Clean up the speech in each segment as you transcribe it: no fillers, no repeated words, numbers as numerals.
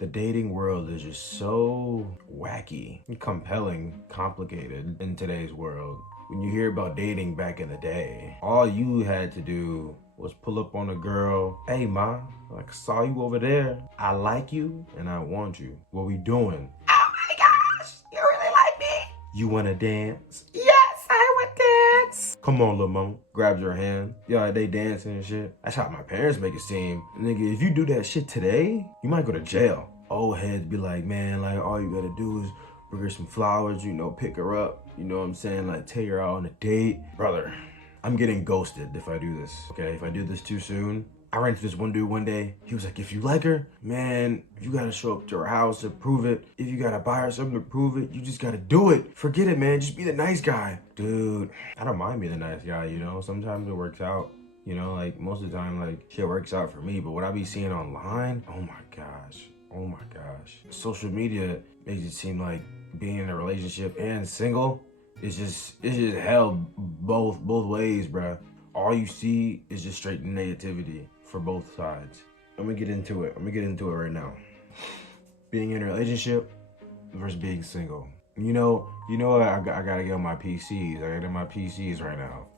The dating world is just so wacky, compelling, complicated in today's world. When you hear about dating back in the day, all you had to do was pull up on a girl. Hey, ma, I saw you over there. I like you and I want you. What we doing? Oh my gosh, you really like me? You wanna dance? Yes, I would dance. Come on, Lamont. Grabs her hand. Yeah, they dancing and shit. That's how my parents make it seem. Nigga, if you do that shit today, you might go to jail. Old heads be like, man, like all you gotta do is bring her some flowers, pick her up. You know what I'm saying? Like take her out on a date. Brother, I'm getting ghosted if I do this. Okay, if I do this too soon. I ran into this one dude one day. He was like, if you like her, man, you gotta show up to her house to prove it. If you gotta buy her something to prove it, you just gotta do it. Forget it, man. Just be the nice guy. Dude, I don't mind being the nice guy, Sometimes it works out. Like most of the time, like shit works out for me. But what I be seeing online, oh my gosh. Social media makes it seem like being in a relationship and single is just hell both ways, bruh. All you see is just straight negativity for both sides. I'm gonna get into it right now. Being in a relationship versus being single. I gotta get on my PCs. I gotta get on my PCs right now.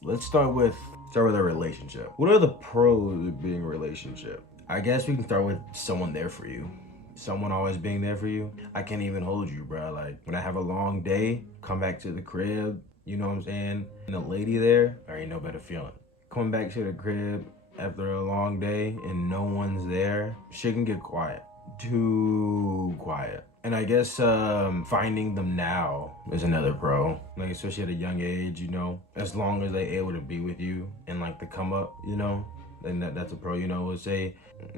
Let's start with a relationship. What are the pros of being in a relationship? I guess we can start with someone there for you. Someone always being there for you. I can't even hold you, bro. Like when I have a long day, come back to the crib, you know what I'm saying? And the lady there, there ain't no better feeling. Coming back to the crib after a long day and no one's there, shit can get quiet. Too quiet. And I guess finding them now is another pro. Like especially at a young age, as long as they able to be with you and like the come up, then that's a pro. Let's say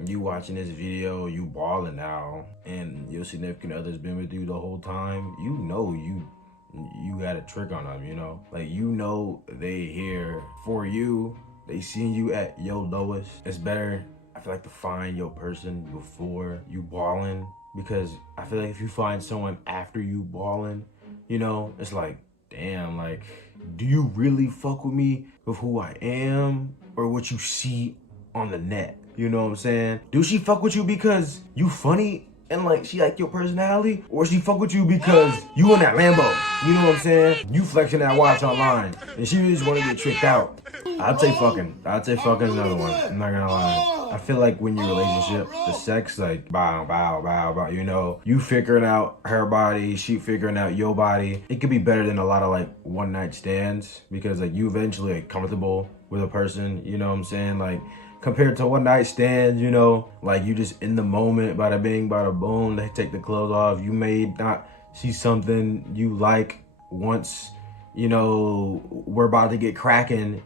you watching this video, you balling now, and your significant other's been with you the whole time. You got a trick on them. Like they here for you. They seen you at your lowest. It's better, I feel like, to find your person before you balling, because I feel like if you find someone after you balling, it's like, damn, like, do you really fuck with me with who I am or what you see on the net? You know what I'm saying? Do she fuck with you because you funny and like she like your personality, or she fuck with you because you in that Lambo? You know what I'm saying? You flexing that watch online and she just want to get tricked out. I'd say fucking another one. I'm not gonna lie. I feel like when your relationship, the sex, like bow, you figuring out her body, she figuring out your body. It could be better than a lot of like one night stands, because like you eventually are comfortable with a person, you know what I'm saying? Like compared to one night stands, like you just in the moment, bada bing, bada boom, they take the clothes off. You may not see something you like once, we're about to get cracking,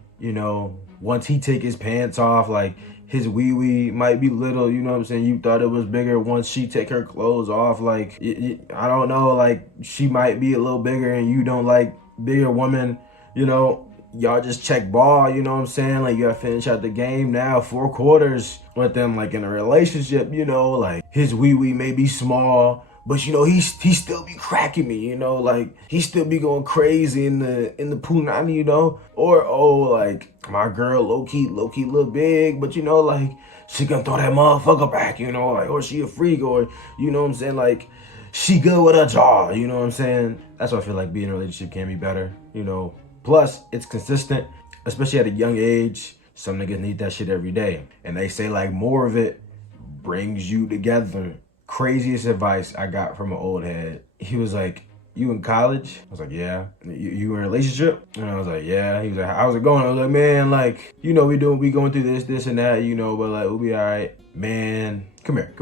once he take his pants off, like his wee-wee might be little, you know what I'm saying? You thought it was bigger. Once she take her clothes off, like, I don't know, like she might be a little bigger and you don't like bigger women, y'all just check ball, you know what I'm saying? Like you gotta finish out the game now, 4 quarters. But then like in a relationship, like his wee-wee may be small, but he still be cracking me, like he still be going crazy in the punani, or like my girl low-key little big, but like she gonna throw that motherfucker back, like, or she a freak, or you know what I'm saying, like she good with her jaw, you know what I'm saying? That's why I feel like being in a relationship can be better, Plus, it's consistent, especially at a young age. Some niggas need that shit every day. And they say like more of it brings you together. Craziest advice I got from an old head. He was like, you in college? I was like, yeah. You in a relationship? And I was like, yeah. He was like, how's it going? I was like, man, like, we going through this and that, but like, we'll be all right. Man, come here.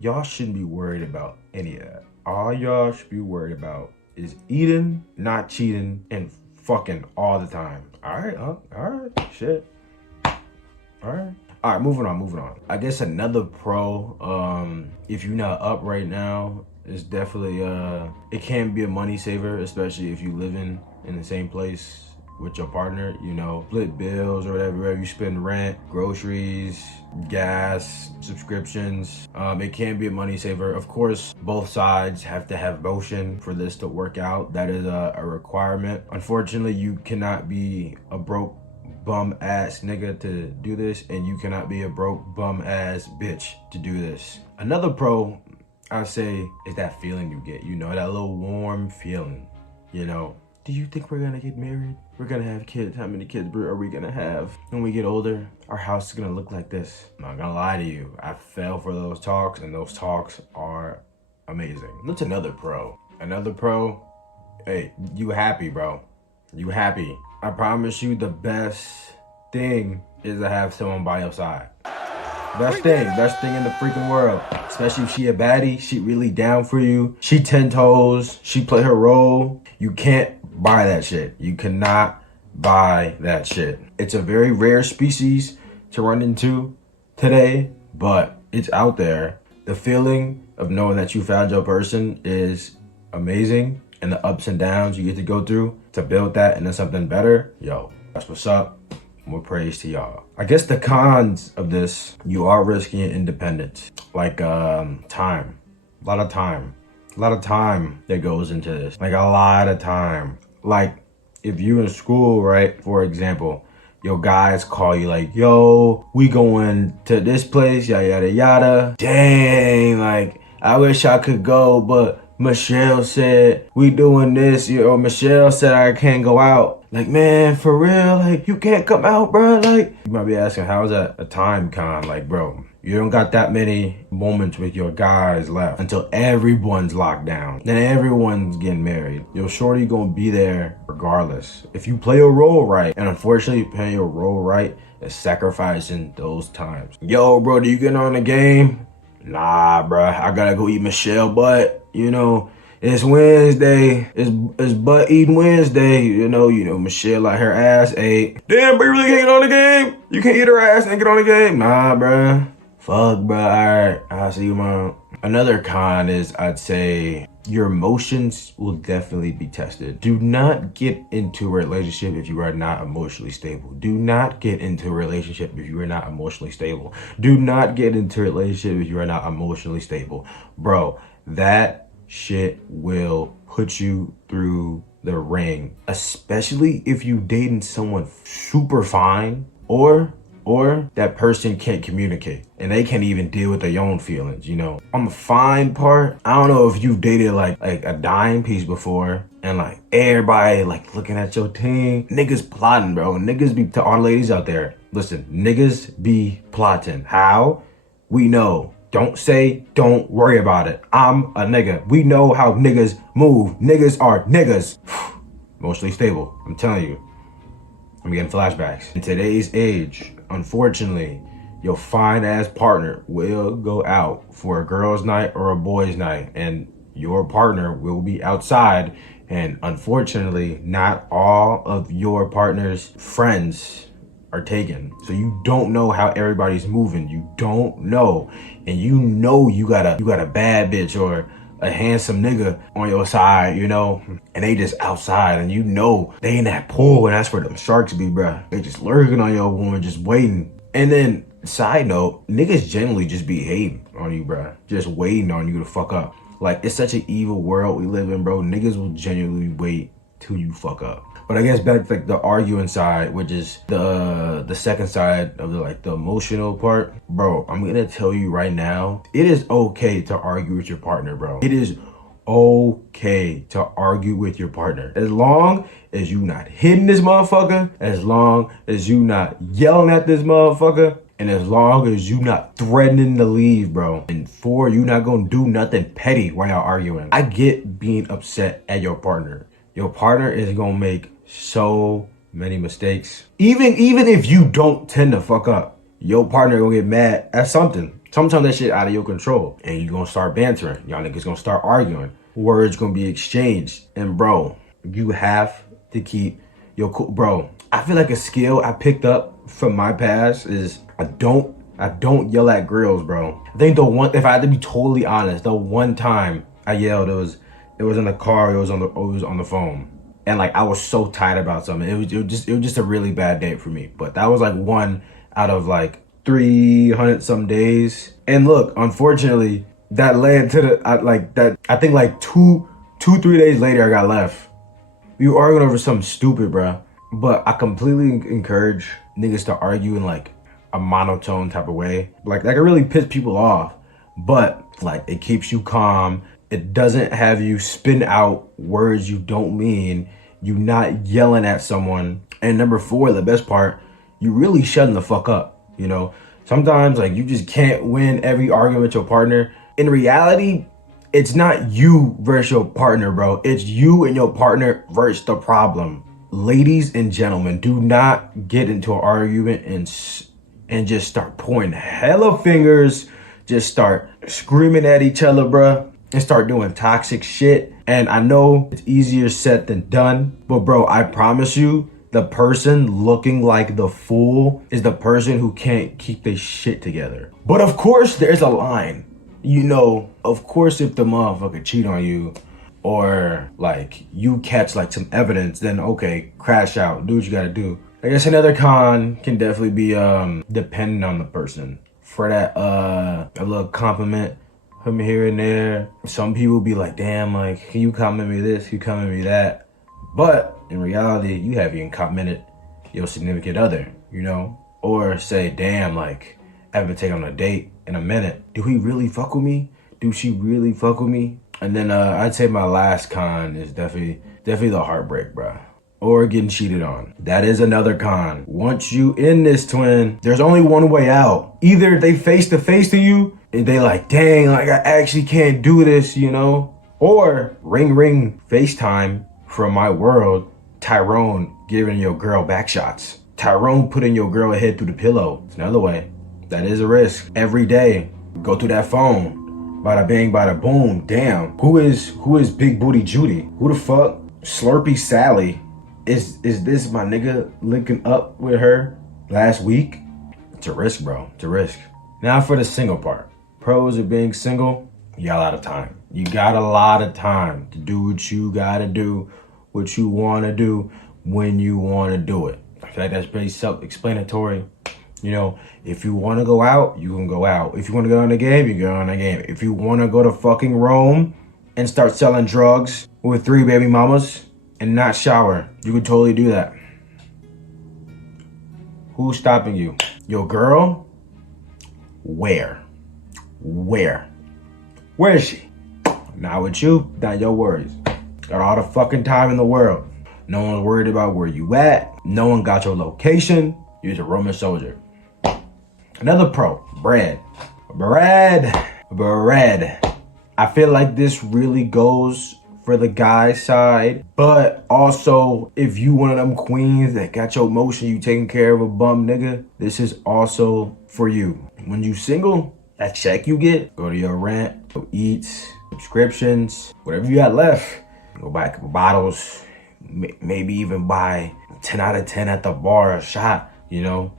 Y'all shouldn't be worried about any of that. All y'all should be worried about is eating, not cheating, and fucking all the time. All right, shit. All right, moving on. I guess another pro, if you're not up right now, is definitely, it can be a money saver, especially if you living in the same place with your partner, split bills or whatever you spend, rent, groceries, gas, subscriptions. It can be a money saver. Of course, both sides have to have motion for this to work out. That is a requirement. Unfortunately, you cannot be a broke bum ass nigga to do this, and you cannot be a broke bum ass bitch to do this. Another pro I say is that feeling you get, you know, that little warm feeling, you know. Do you think we're gonna get married? We're gonna have kids. How many kids are we gonna have when we get older? Our house is gonna look like this. I'm not gonna lie to you. I fell for those talks, and those talks are amazing. That's another pro. Another pro, hey, you happy, bro. You happy. I promise you the best thing is to have someone by your side. Best thing in the freaking world. Especially if she a baddie, she really down for you. She 10 toes, she play her role. You can't buy that shit. You cannot buy that shit. It's a very rare species to run into today, but it's out there. The feeling of knowing that you found your person is amazing, and the ups and downs you get to go through to build that into something better, yo, that's what's up. More praise to y'all. I guess the cons of this, you are risking your independence. Like time, a lot of time that goes into this. Like a lot of time. Like if you in school, right? For example, your guys call you like, yo, we going to this place, yada, yada, yada. Dang, like I wish I could go, but Michelle said we doing this, or Michelle said I can't go out. Like, man, for real, like you can't come out, bro. Like, you might be asking, how is that a time con? Like, bro, you don't got that many moments with your guys left until everyone's locked down. Then everyone's getting married. Your shorty gonna be there regardless. If you play your role right, and unfortunately playing your role right is sacrificing those times. Yo, bro, do you get on the game? Nah, bro, I gotta go eat Michelle butt. You know, it's Wednesday. It's butt eating Wednesday. You know, Michelle like her ass ate. Damn, bro, you really can't get on the game? You can't eat her ass and get on the game? Nah, bro. Fuck, bro. All right, I'll see you, mom. Another con is, I'd say, your emotions will definitely be tested. Do not get into a relationship if you are not emotionally stable. Do not get into a relationship if you are not emotionally stable. Do not get into a relationship if you are not emotionally stable. Bro, that shit will put you through the ring, especially if you dating someone super fine or that person can't communicate and they can't even deal with their own feelings, you know. On the fine part, I don't know if you've dated like a dime piece before and like everybody like looking at your team. Niggas plotting, bro. Niggas be, to all the ladies out there, listen, niggas be plotting. How? We know. Don't say, don't worry about it. I'm a nigga. We know how niggas move. Niggas are niggas. Emotionally stable, I'm telling you. I'm getting flashbacks. In today's age, unfortunately, your fine ass partner will go out for a girl's night or a boy's night, and your partner will be outside. And unfortunately, not all of your partner's friends are taken. So you don't know how everybody's moving. You don't know. And you know you got a bad bitch or a handsome nigga on your side, you know, and they just outside, and you know they in that pool, and that's where them sharks be, bruh. They just lurking on your woman, just waiting. And then, side note, niggas generally just be hating on you, bruh. Just waiting on you to fuck up. Like, it's such an evil world we live in, bro. Niggas will genuinely wait till you fuck up. But I guess back to like the arguing side, which is the second side of the emotional part, bro. I'm gonna tell you right now, it is okay to argue with your partner, bro. It is okay to argue with your partner, as long as you not hitting this motherfucker, as long as you not yelling at this motherfucker, and as long as you not threatening to leave, bro. And four, you not gonna do nothing petty while y'all arguing. I get being upset at your partner. Your partner is gonna make so many mistakes. Even if you don't tend to fuck up, your partner gonna get mad at something. Sometimes that shit out of your control, and you gonna start bantering. Y'all niggas gonna start arguing. Words gonna be exchanged. And bro, you have to keep your cool. Bro, I feel like a skill I picked up from my past is I don't yell at girls, bro. I think if I had to be totally honest, the one time I yelled, it was in the car, it was on the phone. And like I was so tight about something. It was just a really bad day for me. But that was like one out of like 300 some days. And look, unfortunately, that led to I think like 3 days later I got left. We were arguing over something stupid, bro. But I completely encourage niggas to argue in like a monotone type of way. Like that can really piss people off, but like it keeps you calm. It doesn't have you spin out words you don't mean. You not yelling at someone. And number four, the best part, you really shutting the fuck up. You know, sometimes like you just can't win every argument with your partner. In reality, it's not you versus your partner, bro. It's you and your partner versus the problem. Ladies and gentlemen, do not get into an argument and just start pointing hella fingers, just start screaming at each other, bro, and start doing toxic shit. And I know it's easier said than done, but bro, I promise you, the person looking like the fool is the person who can't keep their shit together. But of course, there's a line. You know, of course, if the motherfucker cheat on you, or like you catch like some evidence, then okay, crash out, do what you gotta do. I guess another con can definitely be dependent on the person. For that a little compliment from here and there. Some people be like, damn, like, can you compliment me this, can you compliment me that? But in reality, you haven't even complimented your significant other, you know? Or say, damn, like, I haven't taken on a date in a minute. Do he really fuck with me? Do she really fuck with me? And then I'd say my last con is definitely the heartbreak, bro. Or getting cheated on. That is another con. Once you in this, twin, there's only one way out. Either they face to face to you and they like, dang, like I actually can't do this, you know? Or ring ring FaceTime from my world, Tyrone giving your girl back shots. Tyrone putting your girl head through the pillow. It's another way. That is a risk. Every day, go through that phone. Bada bang, bada boom. Damn. Who is Big Booty Judy? Who the fuck? Slurpy Sally. Is this my nigga linking up with her last week? It's a risk, bro. It's a risk. Now for the single part. Pros of being single, you got a lot of time. You got a lot of time to do what you gotta do, what you wanna do, when you wanna do it. I feel like that's pretty self-explanatory. You know, if you wanna go out, you can go out. If you wanna go on a game, you go on a game. If you wanna go to fucking Rome and start selling drugs with 3 baby mamas and not shower, you could totally do that. Who's stopping you? Your girl? Where? Where is she? Not with you, not your worries. Got all the fucking time in the world. No one's worried about where you at. No one got your location. You're a Roman soldier. Another pro, bread. I feel like this really goes for the guy side, but also if you one of them queens that got your motion, you taking care of a bum nigga, this is also for you. When you single, that check you get, go to your rent, go eats, subscriptions, whatever you got left, go buy a couple bottles, maybe even buy 10 out of 10 at the bar, a shot, you know,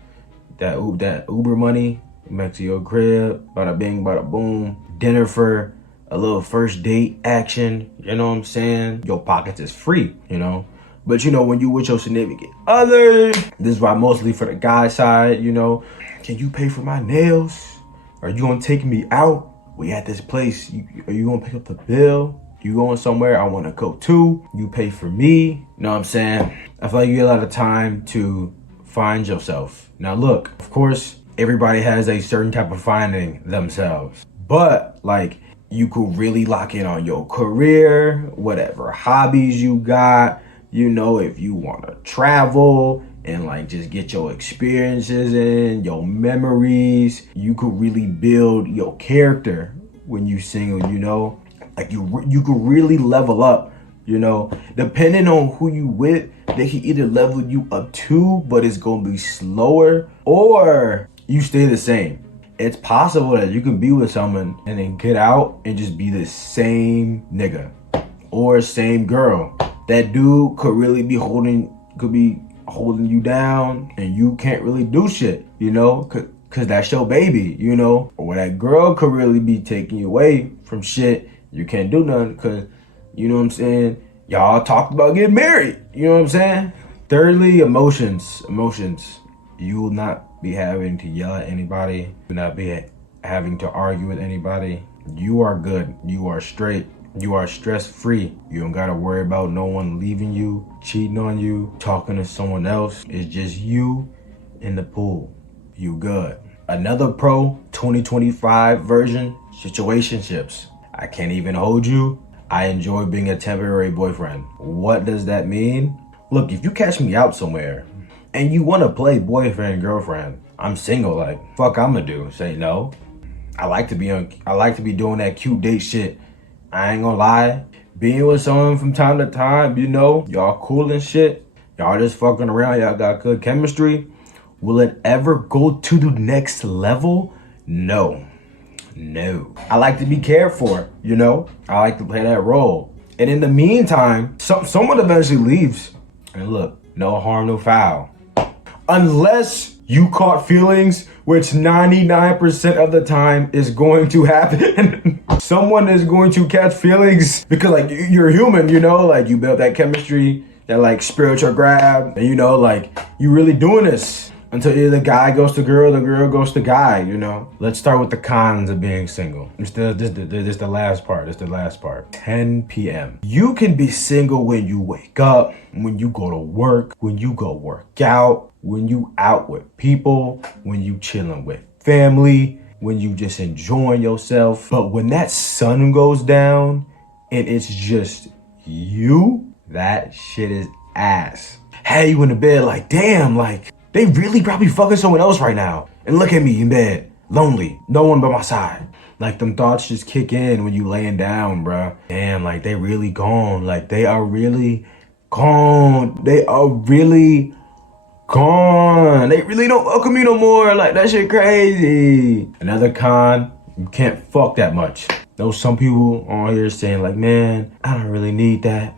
that Uber money, back to your crib, bada bing, bada boom, dinner for a little first date action, you know what I'm saying? Your pockets is free, you know? But you know, when you with your significant other, this is why mostly for the guy side, you know, can you pay for my nails? Are you gonna take me out? We at this place, are you gonna pick up the bill? You going somewhere I wanna go to? You pay for me? You know what I'm saying? I feel like you get a lot of time to find yourself. Now look, of course, everybody has a certain type of finding themselves, but like, you could really lock in on your career, whatever hobbies you got, you know, if you want to travel and like just get your experiences in, your memories, you could really build your character when you single, you know, like you could really level up, you know, depending on who you with, they can either level you up too, but it's going to be slower, or you stay the same. It's possible that you can be with someone and then get out and just be the same nigga or same girl. That dude could really be holding you down and you can't really do shit, you know, cause that's your baby, you know. Or that girl could really be taking you away from shit. You can't do nothing cause, you know what I'm saying, y'all talked about getting married, you know what I'm saying? Thirdly, emotions. You will not be having to yell at anybody. You will not be having to argue with anybody. You are good. You are straight. You are stress free. You don't gotta worry about no one leaving you, cheating on you, talking to someone else. It's just you in the pool. You good. Another pro 2025 version, situationships. I can't even hold you. I enjoy being a temporary boyfriend. What does that mean? Look, if you catch me out somewhere and you wanna play boyfriend, girlfriend, I'm single, like, fuck I'ma do? Say no. I like to be doing that cute date shit. I ain't gonna lie. Being with someone from time to time, you know, y'all cool and shit. Y'all just fucking around, y'all got good chemistry. Will it ever go to the next level? No. I like to be cared for, you know? I like to play that role. And in the meantime, someone eventually leaves. And look, no harm, no foul. Unless you caught feelings, which 99% of the time is going to happen. Someone is going to catch feelings because like you're human, you know, like you built that chemistry, that like spiritual grab, and you know, like you really doing this until either the guy goes to girl, the girl goes to guy, you know. Let's start with the cons of being single. This the last part, this the last part. 10 p.m. You can be single when you wake up, when you go to work, when you go work out, when you out with people, when you chilling with family, when you just enjoying yourself. But when that sun goes down and it's just you, that shit is ass. Hey, you in the bed like, damn, like they really probably fucking someone else right now. And look at me in bed, lonely, no one by my side. Like them thoughts just kick in when you laying down, bruh. Damn, like they really gone. Like they are really gone. They are really gone. They really don't welcome you no more. Like that shit crazy. Another con, you can't fuck that much. Know some people on here saying like, man, I don't really need that.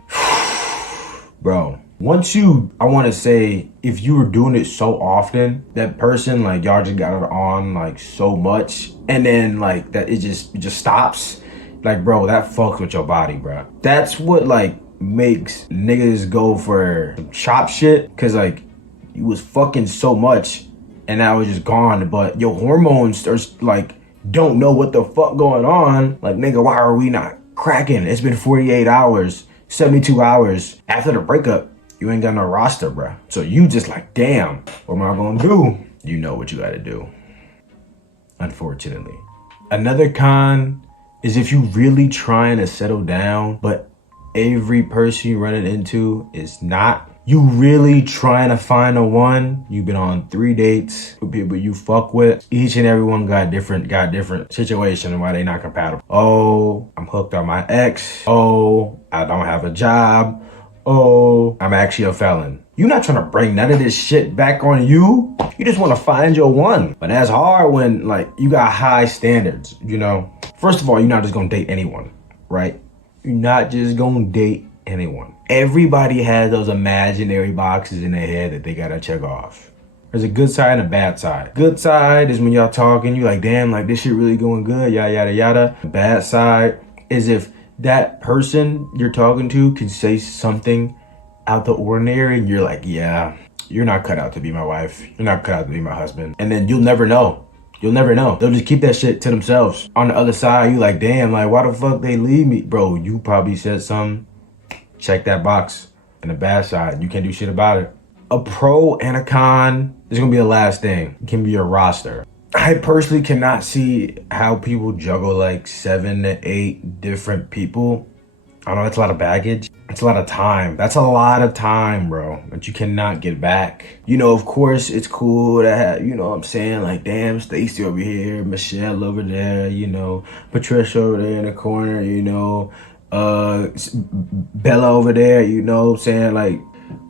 Bro, I want to say, if you were doing it so often, that person, like y'all just got it on like so much, and then like that it just stops. Like, bro, that fucks with your body, bro. That's what like makes niggas go for some chop shit, cause like you was fucking so much and now it's just gone, but your hormones are like don't know what the fuck going on. Like, nigga, why are we not cracking? It's been 48 hours, 72 hours after the breakup. You ain't got no roster, bro. So you just like, damn, what am I gonna do? You know what you gotta do, unfortunately. Another con is if you really trying to settle down, but every person you running into is not. You really trying to find a one. You've been on 3 dates with people you fuck with. Each and every one got different situation and why they not compatible. Oh, I'm hooked on my ex. Oh, I don't have a job. Oh, I'm actually a felon. You're not trying to bring none of this shit back on you. You just want to find your one. But that's hard when like you got high standards, you know? First of all, you're not just gonna date anyone, right? You're not just gonna date anyone. Everybody has those imaginary boxes in their head that they gotta check off. There's a good side and a bad side. Good side is when y'all talking, you like, damn, like this shit really going good, yada, yada, yada. The bad side is if that person you're talking to can say something out the ordinary and you're like, yeah, you're not cut out to be my wife. You're not cut out to be my husband. And then you'll never know. You'll never know. They'll just keep that shit to themselves. On the other side, you like, damn, like why the fuck they leave me? Bro, you probably said something. Check that box. And the bad side, you can't do shit about it. A pro and a con, this is gonna be the last thing. It can be your roster. I personally cannot see how people juggle like 7 to 8 different people. I know that's a lot of baggage. It's a lot of time. That's a lot of time, bro, that you cannot get back. You know, of course, it's cool to have, you know what I'm saying? Like, damn, Stacy over here, Michelle over there, you know, Patricia over there in the corner, you know, Bella over there, you know what I'm saying? Like,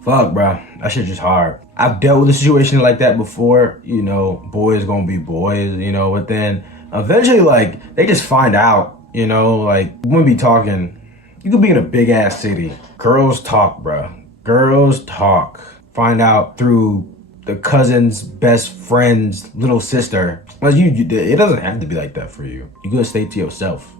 fuck, bro, that shit just hard. I've dealt with a situation like that before, you know, boys gonna be boys, you know, but then eventually, like, they just find out, you know, like, when we be talking, you could be in a big ass city. Girls talk, bro. Girls talk. Find out through the cousin's best friend's little sister. Well, it doesn't have to be like that for you. You gotta stay to yourself.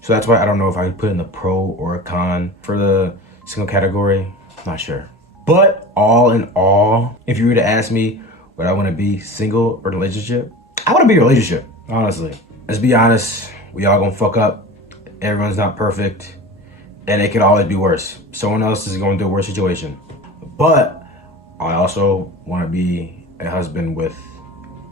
So that's why I don't know if I put in the pro or a con for the single category. Not sure. But all in all, if you were to ask me would I want to be single or relationship, I want to be in a relationship, honestly. Let's be honest, we all gonna fuck up. Everyone's not perfect. and it could always be worse. Someone else is going through a worse situation. But I also want to be a husband with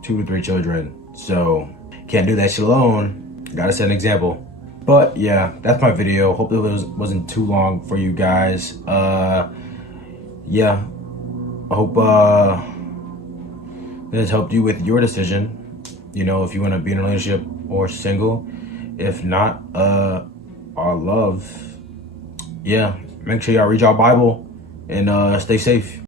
2 to 3 children, so can't do that shit alone. Gotta set an example. But yeah, that's my video. Hope it wasn't too long for you guys. Yeah, I hope this helped you with your decision. You know, if you want to be in a relationship or single. If not, our love. Yeah, make sure y'all read y'all Bible and stay safe.